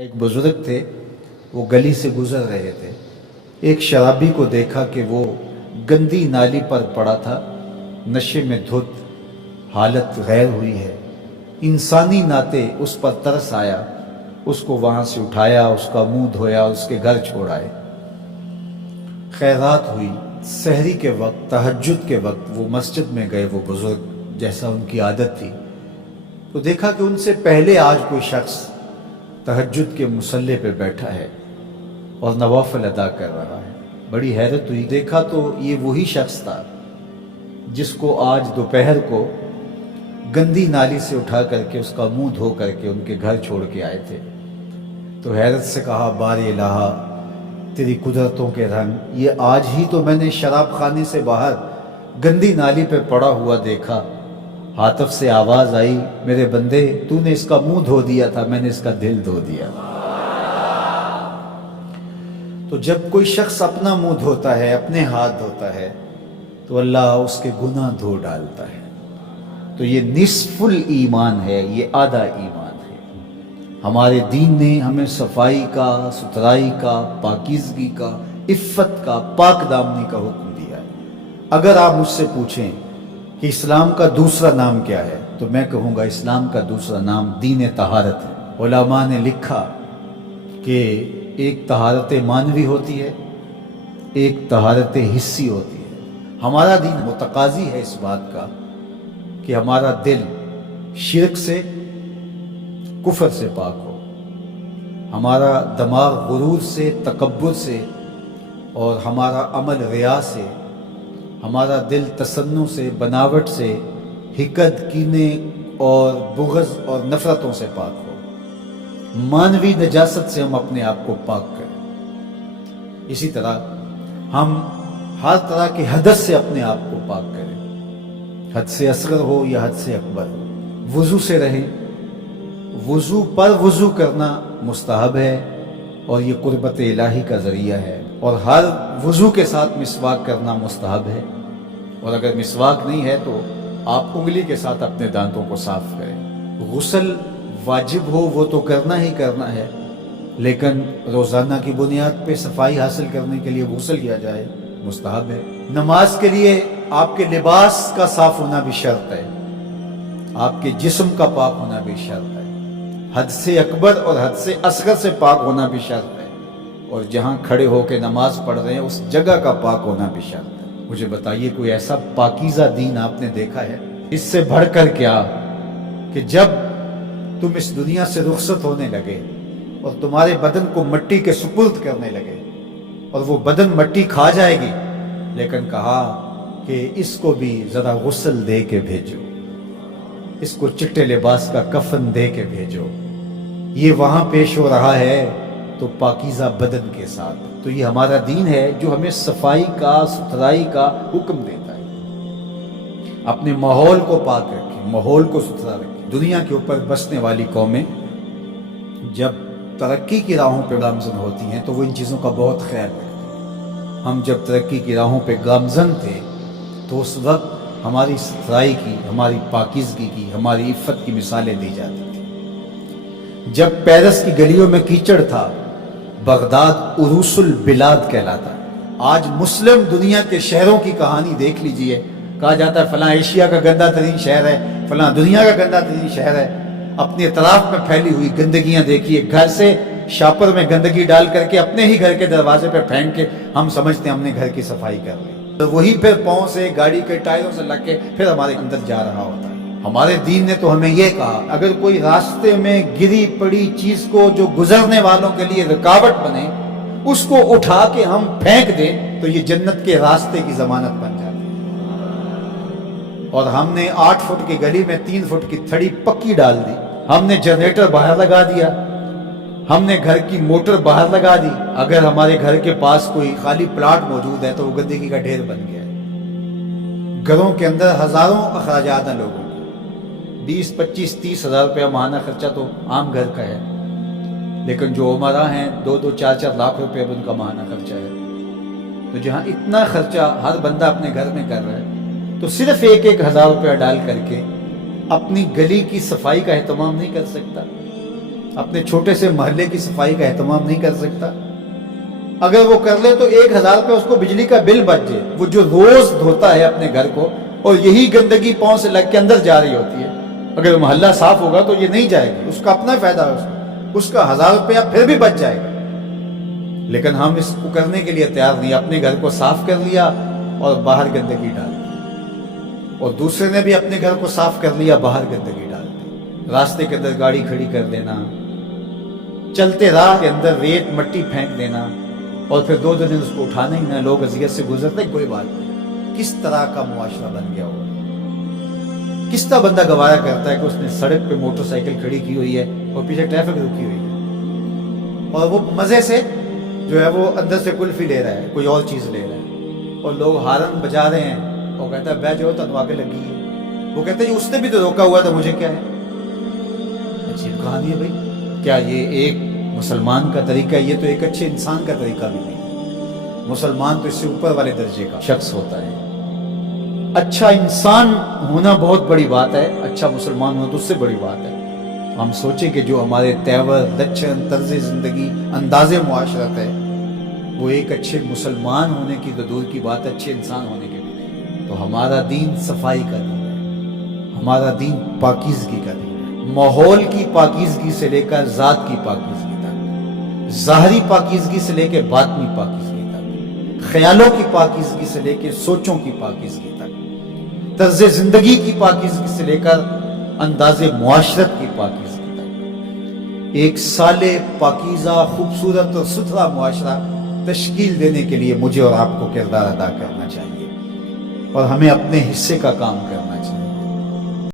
ایک بزرگ تھے، وہ گلی سے گزر رہے تھے۔ ایک شرابی کو دیکھا کہ وہ گندی نالی پر پڑا تھا، نشے میں دھت، حالت غیر ہوئی ہے۔ انسانی ناطے اس پر ترس آیا، اس کو وہاں سے اٹھایا، اس کا منہ دھویا، اس کے گھر چھوڑ آئے۔ خیرات ہوئی، سحری کے وقت، تہجد کے وقت وہ مسجد میں گئے، وہ بزرگ جیسا ان کی عادت تھی، تو دیکھا کہ ان سے پہلے آج کوئی شخص تہجد کے مصلی پہ بیٹھا ہے اور نوافل ادا کر رہا ہے۔ بڑی حیرت ہوئی، دیکھا تو یہ وہی شخص تھا جس کو آج دوپہر کو گندی نالی سے اٹھا کر کے اس کا منہ دھو کر کے ان کے گھر چھوڑ کے آئے تھے۔ تو حیرت سے کہا، بار الہا تیری قدرتوں کے رنگ، یہ آج ہی تو میں نے شراب خانے سے باہر گندی نالی پہ پڑا ہوا دیکھا۔ ہاتف سے آواز آئی، میرے بندے تو نے اس کا منہ دھو دیا تھا، میں نے اس کا دل دھو دیا۔ تو جب کوئی شخص اپنا منہ دھوتا ہے، اپنے ہاتھ دھوتا ہے، تو اللہ اس کے گناہ دھو ڈالتا ہے۔ تو یہ نصف الایمان ہے، یہ آدھا ایمان ہے۔ ہمارے دین نے ہمیں صفائی کا، ستھرائی کا، پاکیزگی کا، عفت کا، پاک دامنی کا حکم دیا ہے۔ اگر آپ مجھ سے پوچھیں کہ اسلام کا دوسرا نام کیا ہے، تو میں کہوں گا اسلام کا دوسرا نام دین طہارت ہے۔ علماء نے لکھا کہ ایک طہارت معنوی ہوتی ہے، ایک طہارت حسی ہوتی ہے۔ ہمارا دین متقاضی ہے اس بات کا کہ ہمارا دل شرک سے، کفر سے پاک ہو، ہمارا دماغ غرور سے، تکبر سے، اور ہمارا عمل ریا سے، ہمارا دل تصنع سے، بناوٹ سے، حقد، کینے اور بغض اور نفرتوں سے پاک ہو۔ مانوی نجاست سے ہم اپنے آپ کو پاک کریں۔ اسی طرح ہم ہر طرح کے حدث سے اپنے آپ کو پاک کریں، حد سے اصغر ہو یا حد سے اکبر ہو۔ وضو سے رہیں، وضو پر وضو کرنا مستحب ہے اور یہ قربت الہی کا ذریعہ ہے، اور ہر وضو کے ساتھ مسواک کرنا مستحب ہے، اور اگر مسواک نہیں ہے تو آپ انگلی کے ساتھ اپنے دانتوں کو صاف کریں۔ غسل واجب ہو وہ تو کرنا ہی کرنا ہے، لیکن روزانہ کی بنیاد پہ صفائی حاصل کرنے کے لیے غسل کیا جائے مستحب ہے۔ نماز کے لیے آپ کے لباس کا صاف ہونا بھی شرط ہے، آپ کے جسم کا پاک ہونا بھی شرط ہے، حد سے اکبر اور حد سے اصغر سے پاک ہونا بھی شرط ہے، اور جہاں کھڑے ہو کے نماز پڑھ رہے ہیں اس جگہ کا پاک ہونا بھی شرط ہے۔ مجھے بتائیے کوئی ایسا پاکیزہ دین آپ نے دیکھا ہے؟ اس سے بڑھ کر کیا کہ جب تم اس دنیا سے رخصت ہونے لگے اور تمہارے بدن کو مٹی کے سپرد کرنے لگے، اور وہ بدن مٹی کھا جائے گی، لیکن کہا کہ اس کو بھی ذرا غسل دے کے بھیجو، اس کو چٹے لباس کا کفن دے کے بھیجو۔ یہ وہاں پیش ہو رہا ہے تو پاکیزہ بدن کے ساتھ۔ تو یہ ہمارا دین ہے جو ہمیں صفائی کا، ستھرائی کا حکم دیتا ہے۔ اپنے ماحول کو پاک رکھیں، ماحول کو ستھرا رکھیں۔ دنیا کے اوپر بسنے والی قومیں جب ترقی کی راہوں پہ گامزن ہوتی ہیں تو وہ ان چیزوں کا بہت خیال رکھتی ہیں۔ ہم جب ترقی کی راہوں پہ گامزن تھے تو اس وقت ہماری ستھرائی کی، ہماری پاکیزگی کی، ہماری عفت کی مثالیں دی جاتی تھیں۔ جب پیرس کی گلیوں میں کیچڑ تھا، بغداد عروس البلاد کہلاتا ہے۔ آج مسلم دنیا کے شہروں کی کہانی دیکھ لیجئے، کہا جاتا ہے فلاں ایشیا کا گندہ ترین شہر ہے، فلاں دنیا کا گندہ ترین شہر ہے۔ اپنے اطراف میں پھیلی ہوئی گندگیاں دیکھیے، گھر سے شاپر میں گندگی ڈال کر کے اپنے ہی گھر کے دروازے پہ پھینک کے ہم سمجھتے ہیں ہم نے گھر کی صفائی کر لی، وہی پھر پاؤں سے، گاڑی کے ٹائروں سے لگ کے پھر ہمارے اندر جا رہا ہوتا ہے۔ ہمارے دین نے تو ہمیں یہ کہا، اگر کوئی راستے میں گری پڑی چیز کو جو گزرنے والوں کے لیے رکاوٹ بنے، اس کو اٹھا کے ہم پھینک دیں تو یہ جنت کے راستے کی ضمانت بن جاتی ہے۔ اور ہم نے 8 فٹ کی گلی میں 3 فٹ کی تھڑی پکی ڈال دی، ہم نے جنریٹر باہر لگا دیا، ہم نے گھر کی موٹر باہر لگا دی۔ اگر ہمارے گھر کے پاس کوئی خالی پلاٹ موجود ہے تو وہ گندگی کا ڈھیر بن گیا ہے۔ گھروں کے اندر ہزاروں اخراجات ہیں لوگوں کے، 20، 25، 30 ہزار روپیہ ماہانہ خرچہ تو عام گھر کا ہے، لیکن جو عمرہ ہیں 2-2، 4-4 لاکھ روپے ان کا ماہانہ خرچہ ہے۔ تو جہاں اتنا خرچہ ہر بندہ اپنے گھر میں کر رہا ہے، تو صرف 1-1 ہزار روپیہ ڈال کر کے اپنی گلی کی صفائی کا اہتمام نہیں کر سکتا؟ اپنے چھوٹے سے محلے کی صفائی کا اہتمام نہیں کر سکتا؟ اگر وہ کر لے تو 1000 روپے اس کو بجلی کا بل بچ جائے. وہ جو روز دھوتا ہے اپنے گھر کو اور یہی گندگی پاؤں سے لگ کے اندر جا رہی ہوتی ہے، اگر محلہ صاف ہوگا تو یہ نہیں جائے گی، اس کا اپنا فائدہ ہے، اس کا 1000 روپیہ پھر بھی بچ جائے گا. لیکن ہم اس کو کرنے کے لیے تیار نہیں. اپنے گھر کو صاف کر لیا اور باہر گندگی ڈال دی، اور دوسرے نے بھی اپنے گھر کو صاف کر لیا، باہر گندگی ڈال دی. راستے کے اندر گاڑی کھڑی کر دینا، چلتے راہ کے اندر ریت مٹی پھینک دینا، اور پھر 2 دن اس کو اٹھانا ہی نہ، لوگ اذیت سے گزرتے کوئی بات نہیں. کس طرح کا معاشرہ بن گیا ہوگا؟ کس طرح بندہ گوارا کرتا ہے کہ اس نے سڑک پہ موٹر سائیکل کھڑی کی ہوئی ہے اور پیچھے ٹریفک رکی ہوئی ہے، اور وہ مزے سے جو ہے وہ اندر سے کلفی لے رہا ہے، کوئی اور چیز لے رہا ہے، اور لوگ ہارن بجا رہے ہیں، اور کہتا ہے بے جو تو آگے لگی ہے. وہ کہتے ہیں اس نے بھی تو روکا ہوا تھا، مجھے کیا ہے؟ عجیب کہانی ہے بھائی. کیا یہ ایک مسلمان کا طریقہ ہے؟ یہ تو ایک اچھے انسان کا طریقہ بھی نہیں. مسلمان تو اس سے اوپر والے درجے کا شخص ہوتا ہے. اچھا انسان ہونا بہت بڑی بات ہے، اچھا مسلمان ہونا تو اس سے بڑی بات ہے. ہم سوچیں کہ جو ہمارے تیور، لچن، طرز زندگی، انداز معاشرت ہے، وہ ایک اچھے مسلمان ہونے کی تو دور کی بات ہے، اچھے انسان ہونے کے بھی نہیں. تو ہمارا دین صفائی کا دین ہے، ہمارا دین پاکیزگی کا دین ہے. ماحول کی پاکیزگی سے لے کر ذات کی پاکیزگی تک، ظاہری پاکیزگی سے لے کے باطنی پاکیزگی تک، خیالوں کی پاکیزگی سے لے کے سوچوں کی پاکیزگی تک، طرز زندگی کی پاکیزگی سے لے کر انداز معاشرت کی پاکیزگی تک، ایک صالح، پاکیزہ، خوبصورت اور ستھرا معاشرہ تشکیل دینے کے لیے مجھے اور آپ کو کردار ادا کرنا چاہیے، اور ہمیں اپنے حصے کا کام کرنا چاہیے.